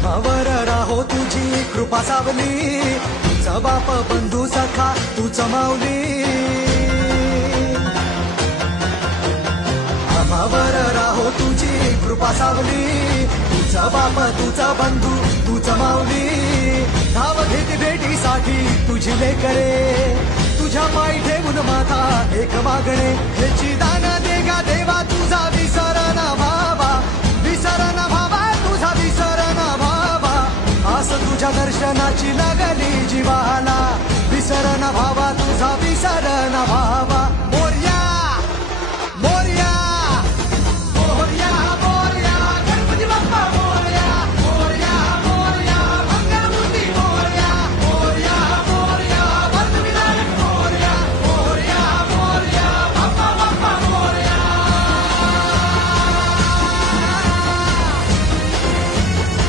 आम्हावर राहो तुझी कृपा सावली, तुझा बाप बंधू सखा तूच माऊली. आम्हावर राहो तुझी कृपा सावली, तुझा बाप तुझा बंधू तूच माऊली. धाव घेत भेटीसाठी तुझी लेकरे, तुझ्या पायी ठेवून माथा एक मागणे. ह्याची दान दे गा देवा तुझा विसर ना भावा, विसर ना भावा तुझा विसर ना भावा. आस तुझ्या दर्शनाची लागली जीवाला, विसर ना भावा तुझा विसर ना भावा.